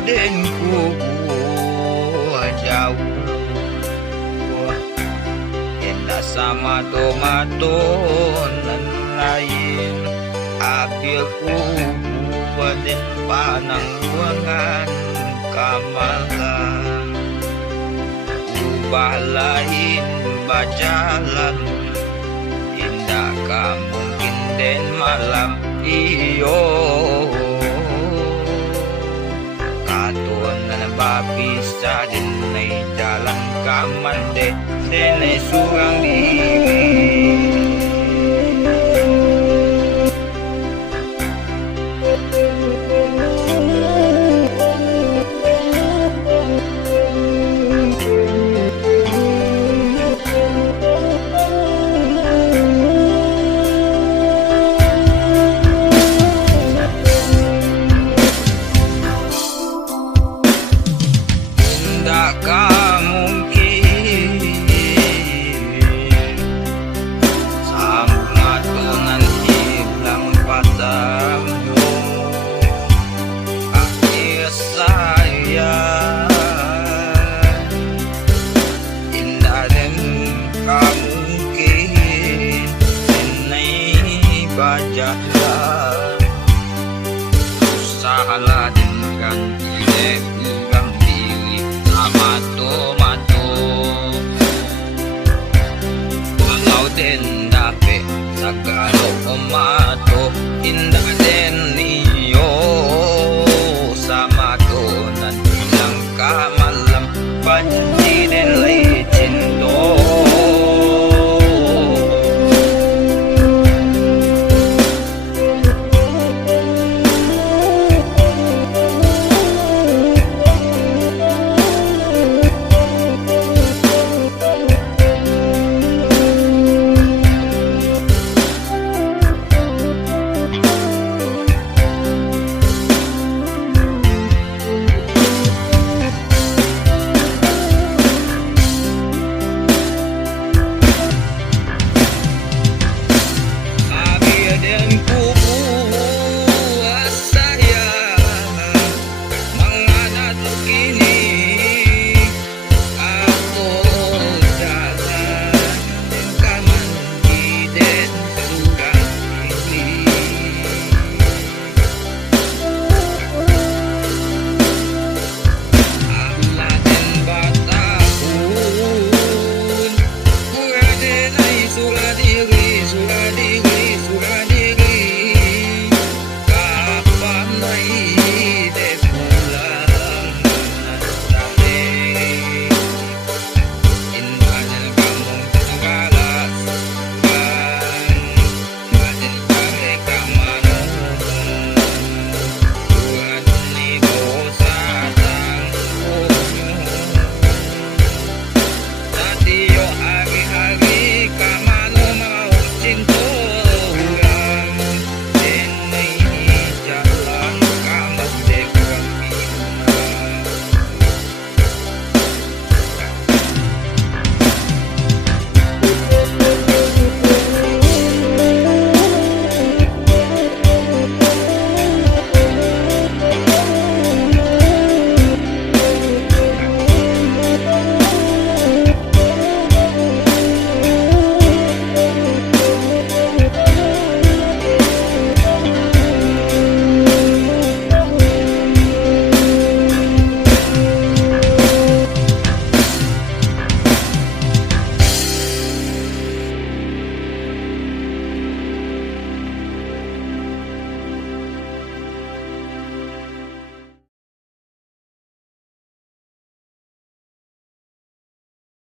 din ko jauh Enda sama tomato nan lain Akhirku din panangguangan kamalan Ubah lain bajalan Indah ka mungkin din malam iyo Katon na nabapisa din ay jalan kamande Din ay surang diri Ka mungkin sama tunan hilang padamu akhir saya indah dan mungkin ini bajalah usahalah dengan ide urang tomato Walau din dapat sa galo tomato Indah din